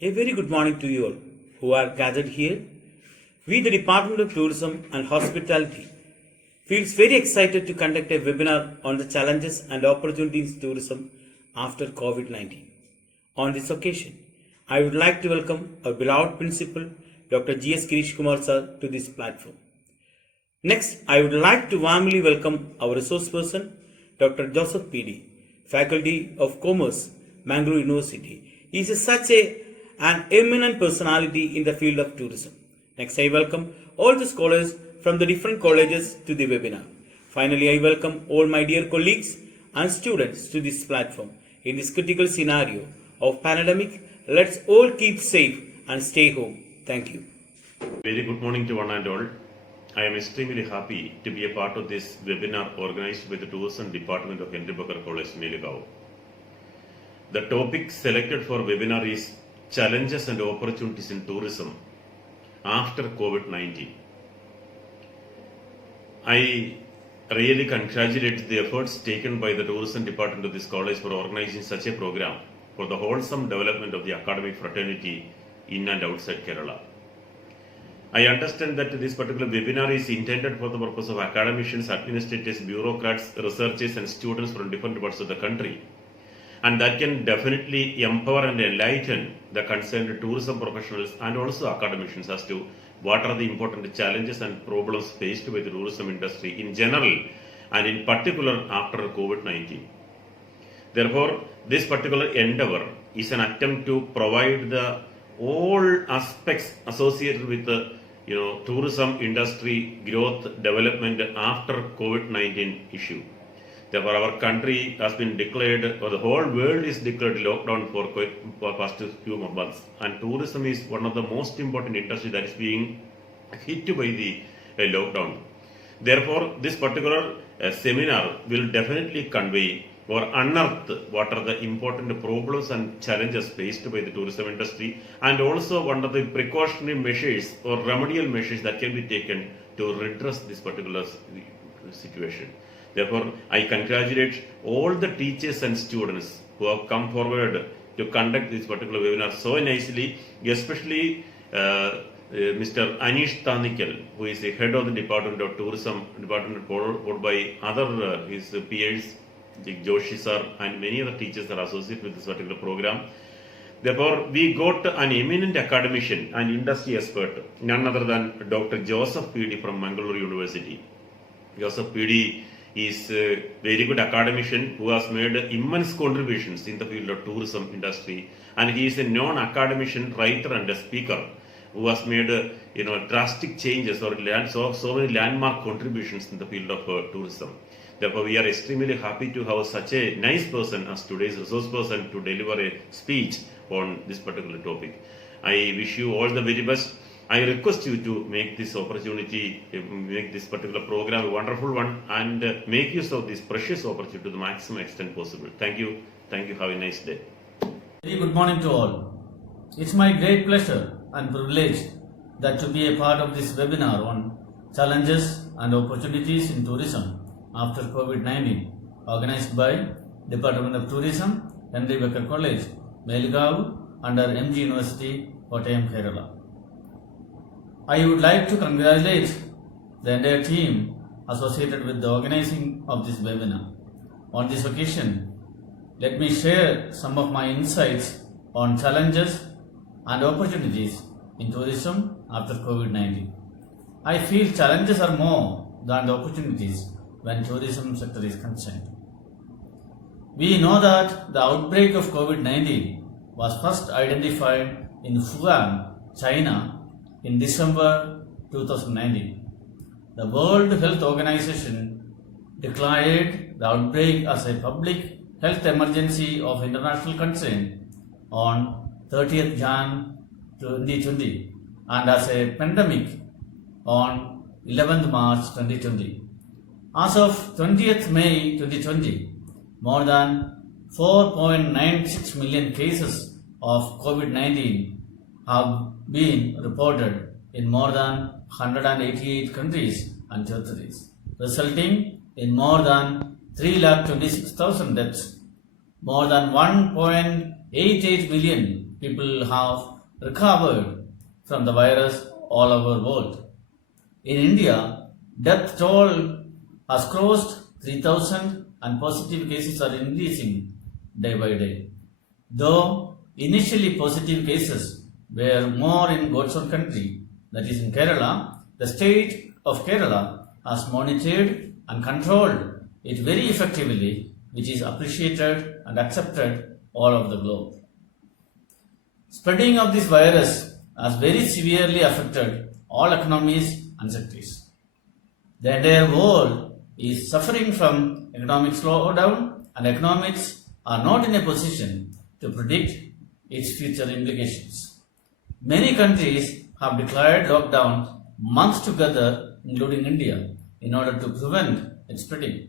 A very good morning to you all who are gathered here. We, the Department of Tourism and Hospitality, feels very excited to conduct a webinar on the challenges and opportunities in tourism after COVID-19. On this occasion, I would like to welcome our beloved Principal, Dr. G.S. Girish Kumar Sir, to this platform. Next, I would like to warmly welcome our resource person, Dr. Joseph P.D., Faculty of Commerce, Mangalore University. He is an eminent personality in the field of tourism. Next, I welcome all the scholars from the different colleges to the webinar. Finally, I welcome all my dear colleagues and students to this platform. In this critical scenario of pandemic, let's all keep safe and stay home. Thank you. Very good morning to one and all. I am extremely happy to be a part of this webinar organized by the Tourism Department of Henry Becker College, melukavu. The topic selected for webinar is Challenges and Opportunities in Tourism after COVID-19. I really congratulate the efforts taken by the Tourism Department of this college for organizing such a program for the wholesome development of the academic fraternity in and outside Kerala. I understand that this particular webinar is intended for the purpose of academicians, administrators, bureaucrats, researchers and students from different parts of the country. And that can definitely empower and enlighten the concerned tourism professionals and also academicians as to what are the important challenges and problems faced by the tourism industry in general and in particular after COVID-19. Therefore, this particular endeavor is an attempt to provide the all aspects associated with the tourism industry growth development after COVID-19 issue. Therefore, our country has been declared, or the whole world is declared lockdown for past few months. And tourism is one of the most important industry that is being hit by the lockdown. Therefore, this particular seminar will definitely convey or unearth what are the important problems and challenges faced by the tourism industry, and also what are the precautionary measures or remedial measures that can be taken to redress this particular situation. Therefore, I congratulate all the teachers and students who have come forward to conduct this particular webinar so nicely, especially Mr. Anish Tanikel, who is the head of the Department of Tourism, followed by other his peers, Joshi sir, and many other teachers are associated with this particular program. Therefore, we got an eminent academician and industry expert, none other than Dr. Joseph P.D. from Mangalore University. Joseph P.D. is a very good academician who has made immense contributions in the field of tourism industry, and he is a known academician, writer and a speaker who has made drastic changes or so many landmark contributions in the field of tourism. Therefore, we are extremely happy to have such a nice person as today's resource person to deliver a speech on this particular topic. I wish you all the very best. I request you to make this opportunity, make this particular program a wonderful one, and make use of this precious opportunity to the maximum extent possible. Thank you. Thank you. Have a nice day. Very good morning to all. It's my great pleasure and privilege that to be a part of this webinar on challenges and opportunities in tourism after COVID-19, organized by Department of Tourism, Henry Becker College, melukavu, under MG University, Kottayam, Kerala. I would like to congratulate the entire team associated with the organizing of this webinar. On this occasion, let me share some of my insights on challenges and opportunities in tourism after COVID-19. I feel challenges are more than the opportunities when tourism sector is concerned. We know that the outbreak of COVID-19 was first identified in Wuhan, China, in December 2019. The World Health Organization declared the outbreak as a public health emergency of international concern on 30th Jan 2020 and as a pandemic on 11th March 2020. As of 20th May 2020, more than 4.96 million cases of COVID-19 have been reported in more than 188 countries and territories, resulting in more than 326,000 deaths, more than 1.88 million people have recovered from the virus all over the world. In India, death toll has crossed 3,000 and positive cases are increasing day by day. Though initially positive cases were more in God's own country, that is in Kerala, the state of Kerala has monitored and controlled it very effectively, which is appreciated and accepted all over the globe. Spreading of this virus has very severely affected all economies and sectors. The entire world is suffering from economic slowdown, and economics are not in a position to predict its future implications. Many countries have declared lockdown months together, including India, in order to prevent its spreading.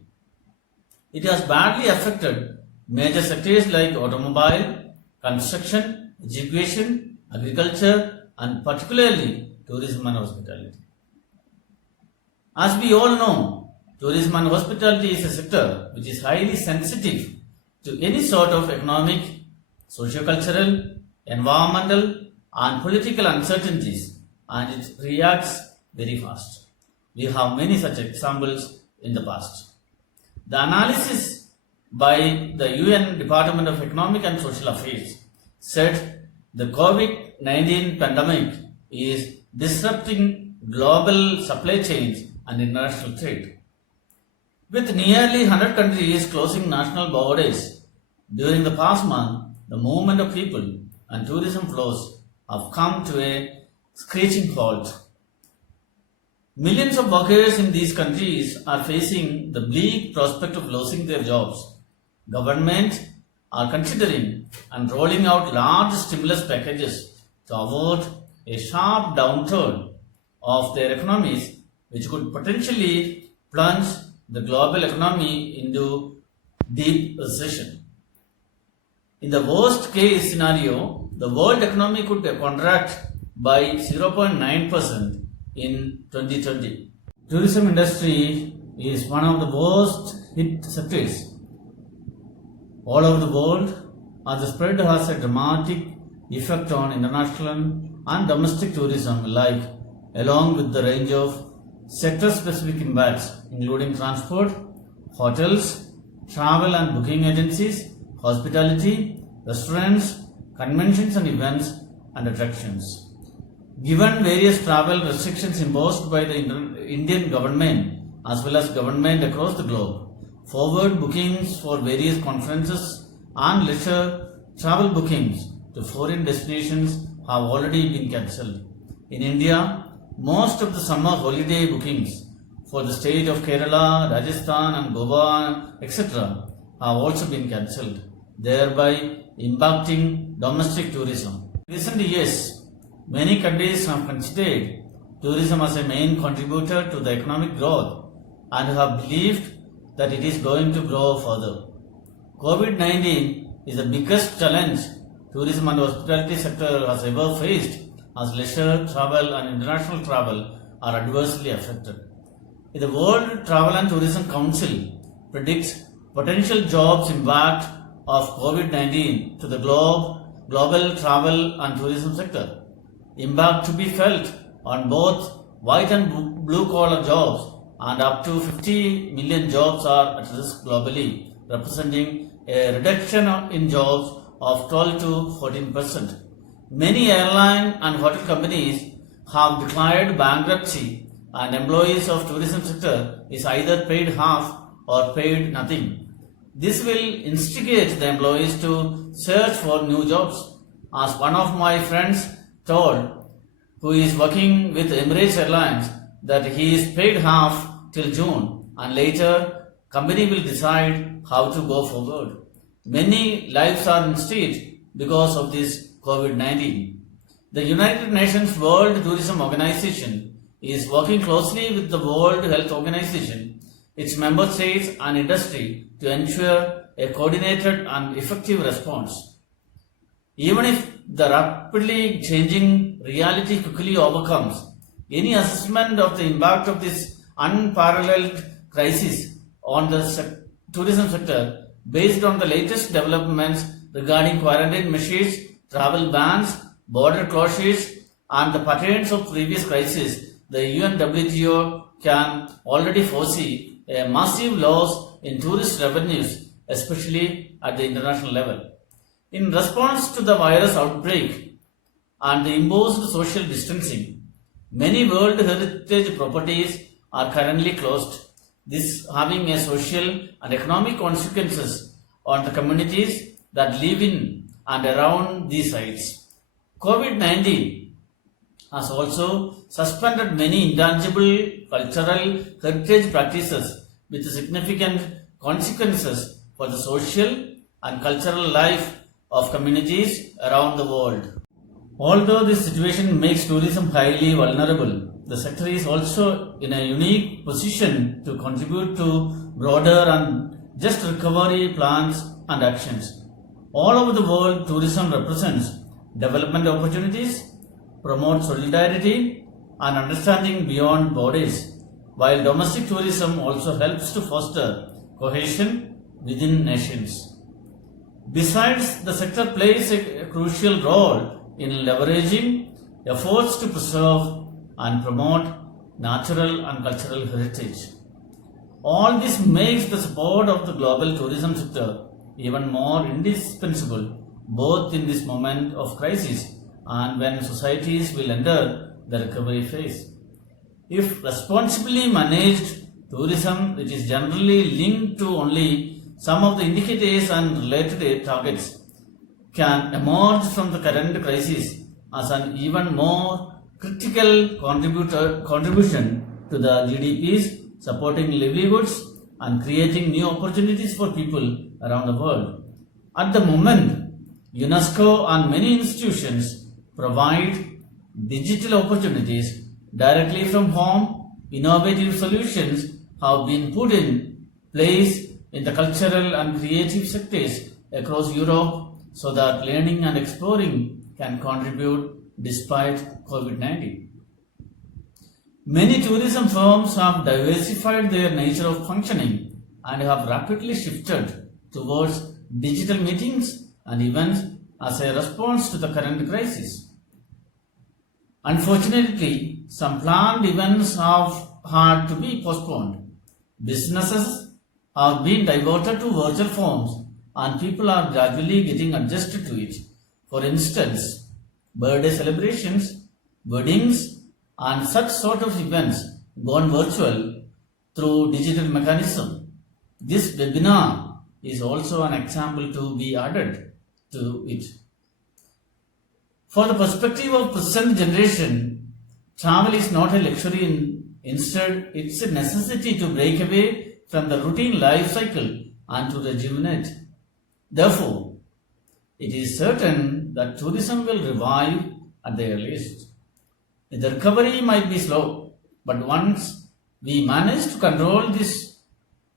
It has badly affected major sectors like automobile, construction, education, agriculture, and particularly tourism and hospitality. As we all know, tourism and hospitality is a sector which is highly sensitive to any sort of economic, socio-cultural, environmental, and political uncertainties, and it reacts very fast. We have many such examples in the past. The analysis by the UN Department of Economic and Social Affairs said the COVID-19 pandemic is disrupting global supply chains and international trade. With nearly 100 countries closing national borders during the past month, the movement of people and tourism flows have come to a screeching halt. Millions of workers in these countries are facing the bleak prospect of losing their jobs. Governments are considering and rolling out large stimulus packages to avoid a sharp downturn of their economies, which could potentially plunge the global economy into deep recession. In the worst case scenario, the world economy could contract by 0.9% in 2020. Tourism industry is one of the worst hit sectors all over the world, as the spread has a dramatic effect on international and domestic tourism alike, along with the range of sector-specific impacts including transport, hotels, travel and booking agencies, hospitality, restaurants, conventions and events and attractions. Given various travel restrictions imposed by the Indian government as well as government across the globe, forward bookings for various conferences and leisure travel bookings to foreign destinations have already been cancelled. In India, most of the summer holiday bookings for the state of Kerala, Rajasthan and Goa, etc. have also been cancelled, thereby impacting domestic tourism. In recent years, many countries have considered tourism as a main contributor to the economic growth and have believed that it is going to grow further. COVID-19 is the biggest challenge tourism and hospitality sector has ever faced, as leisure travel and international travel are adversely affected. The World Travel and Tourism Council predicts potential jobs impact of COVID-19 to the global travel and tourism sector. Impact to be felt on both white and blue collar jobs, and up to 50 million jobs are at risk globally, representing a reduction in jobs of 12 to 14%. Many airline and hotel companies have declared bankruptcy, and employees of tourism sector is either paid half or paid nothing. This will instigate the employees to search for new jobs. As one of my friends told, who is working with Emirates Airlines, that he is paid half till June and later company will decide how to go forward. Many lives are in state because of this COVID-19. The United Nations World Tourism Organization is working closely with the World Health Organization, its member states and industry to ensure a coordinated and effective response. Even if the rapidly changing reality quickly overcomes any assessment of the impact of this unparalleled crisis on the tourism sector based on the latest developments regarding quarantine measures, travel bans, border closures, and the patterns of previous crises, the UNWTO can already foresee a massive loss in tourist revenues, especially at the international level. In response to the virus outbreak and the imposed social distancing, many World Heritage properties are currently closed, this having a social and economic consequences on the communities that live in and around these sites. COVID-19 has also suspended many intangible cultural heritage practices with significant consequences for the social and cultural life of communities around the world. Although this situation makes tourism highly vulnerable, the sector is also in a unique position to contribute to broader and just recovery plans and actions. All over the world, tourism represents development opportunities, promotes solidarity and understanding beyond borders, while domestic tourism also helps to foster cohesion within nations. Besides, the sector plays a crucial role in leveraging efforts to preserve and promote natural and cultural heritage. All this makes the support of the global tourism sector even more indispensable both in this moment of crisis and when societies will enter the recovery phase. If responsibly managed, tourism, which is generally linked to only some of the indicators and related targets, can emerge from the current crisis as an even more critical contribution to the GDPs, supporting livelihoods and creating new opportunities for people around the world. At the moment, UNESCO and many institutions provide digital opportunities directly from home. Innovative solutions have been put in place in the cultural and creative sectors across Europe so that learning and exploring can contribute despite COVID-19. Many tourism firms have diversified their nature of functioning and have rapidly shifted towards digital meetings and events as a response to the current crisis. Unfortunately, some planned events have had to be postponed. Businesses have been diverted to virtual forms and people are gradually getting adjusted to it. For instance, birthday celebrations, weddings, and such sort of events gone virtual through digital mechanism. This webinar is also an example to be added to it. For the perspective of present generation, travel is not a luxury, instead it's a necessity to break away from the routine life cycle and to rejuvenate. Therefore, it is certain that tourism will revive at the earliest. The recovery might be slow, but once we manage to control this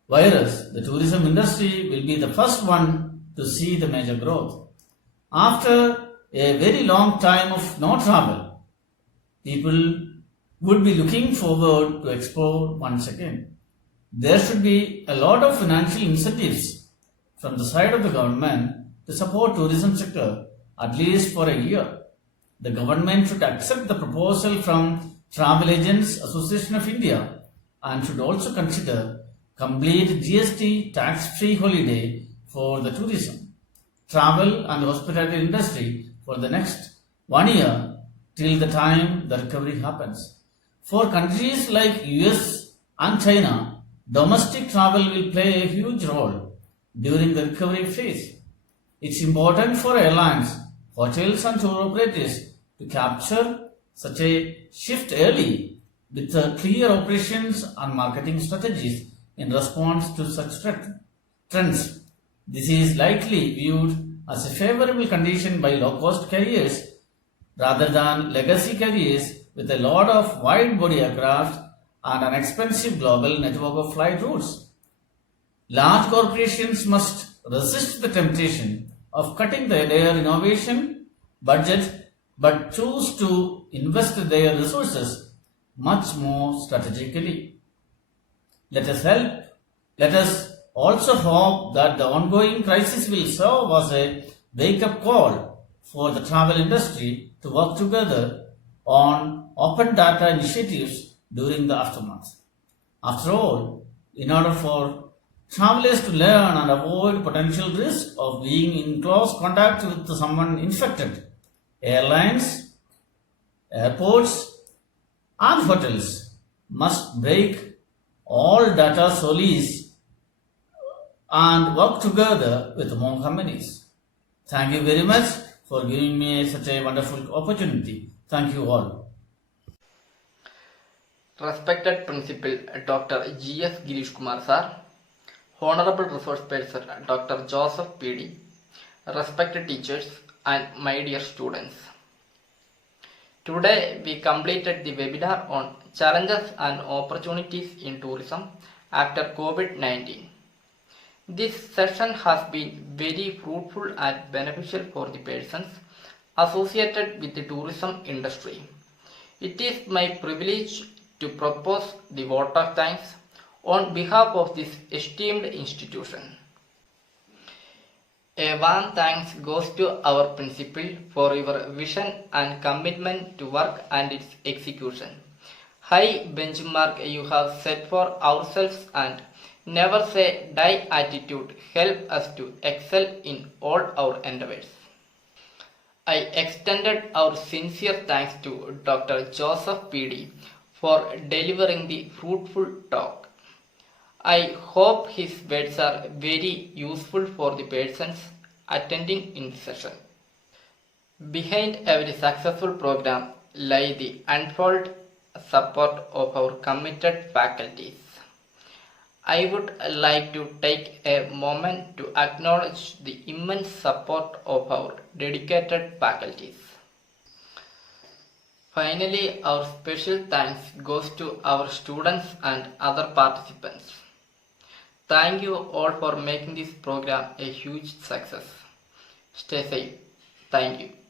virus, the tourism industry will be the first one to see the major growth. After a very long time of no travel, people would be looking forward to explore once again. There should be a lot of financial incentives from the side of the government to support tourism sector at least for a year. The government should accept the proposal from Travel Agents Association of India and should also consider complete GST tax-free holiday for the tourism, travel and hospitality industry for the next 1 year till the time the recovery happens. For countries like US and China, domestic travel will play a huge role during the recovery phase. It's important for airlines, hotels and tour operators to capture such a shift early with clear operations and marketing strategies in response to such trends. This is likely viewed as a favorable condition by low-cost carriers rather than legacy carriers with a lot of wide-body aircraft and an expensive global network of flight routes. Large corporations must resist the temptation of cutting their innovation budget but choose to invest their resources much more strategically. Let us also hope that the ongoing crisis will serve as a wake-up call for the travel industry to work together on open data initiatives during the aftermath. After all, in order for travelers to learn and avoid potential risk of being in close contact with someone infected, airlines, airports, and hotels must break all data solis and work together with more companies. Thank you very much for giving me such a wonderful opportunity. Thank you all. Respected Principal Dr. G.S. Girish Kumar Sir, Honorable Resource Person Dr. Joseph P.D., respected teachers and my dear students. Today we completed the webinar on challenges and opportunities in tourism after COVID-19. This session has been very fruitful and beneficial for the persons associated with the tourism industry. It is my privilege to propose the vote of thanks on behalf of this esteemed institution. A warm thanks goes to our principal for your vision and commitment to work and its execution. High benchmark you have set for ourselves and never say die attitude help us to excel in all our endeavors. I extended our sincere thanks to Dr. Joseph P.D. for delivering the fruitful talk. I hope his words are very useful for the persons attending in the session. Behind every successful program lie the untold support of our committed faculties. I would like to take a moment to acknowledge the immense support of our dedicated faculties. Finally, our special thanks goes to our students and other participants. Thank you all for making this program a huge success. Stay safe. Thank you.